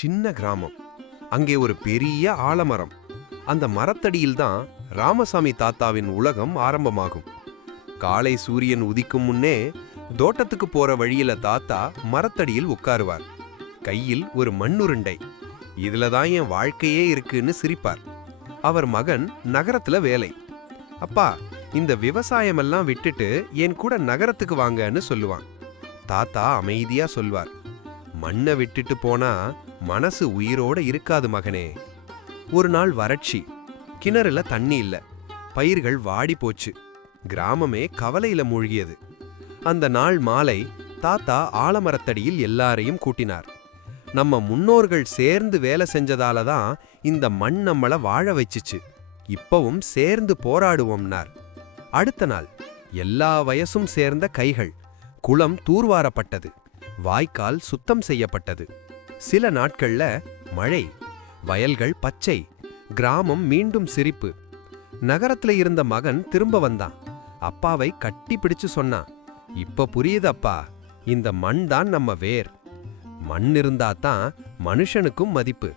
சின்ன கிராமம். அங்கே ஒரு பெரிய ஆலமரம். அந்த மரத்தடியில் தான் ராமசாமி தாத்தாவின் உலகம் ஆரம்பமாகும். காலை சூரியன் உதிக்கும் முன்னே தோட்டத்துக்கு போற வழியில தாத்தா மரத்தடியில் உட்காருவார். கையில் ஒரு மண்ணுருண்டை. இதுல தான் என் வாழ்க்கையே இருக்குன்னு சிரிப்பார். அவர் மகன் நகரத்துல வேலை. அப்பா இந்த விவசாயமெல்லாம் விட்டுட்டு என் கூட நகரத்துக்கு வாங்கன்னு சொல்லுவான். தாத்தா அமைதியா சொல்வார். மண்ணை விட்டுட்டு போனா மனசு உயிரோட இருக்காது மகனே. ஒரு நாள் வறட்சி. கிணறுல தண்ணி இல்ல. பயிர்கள் வாடி போச்சு. கிராமமே கவலையில மூழ்கியது. அந்த நாள் மாலை தாத்தா ஆலமரத்தடியில் எல்லாரையும் கூட்டினார். நம்ம முன்னோர்கள் சேர்ந்து வேலை செஞ்சதால தான் இந்த மண் நம்மள வாழ வச்சுச்சு. இப்பவும் சேர்ந்து போராடுவோம்னார். அடுத்த நாள் எல்லா வயசும் சேர்ந்த கைகள். குளம் தூர்வாரப்பட்டது. வாய்க்கால் சுத்தம் செய்யப்பட்டது. சில நாட்கள்ல மழை வயல்கள் பச்சை கிராமம் மீண்டும் சிரிப்பு. நகரத்துல இருந்த மகன் திரும்ப வந்தான். அப்பாவை கட்டி பிடிச்சு சொன்னான் இப்ப புரியுது அப்பா இந்த மண் தான் நம்ம வேர். மண் இருந்தா தான் மனுஷனுக்கும் மதிப்பு.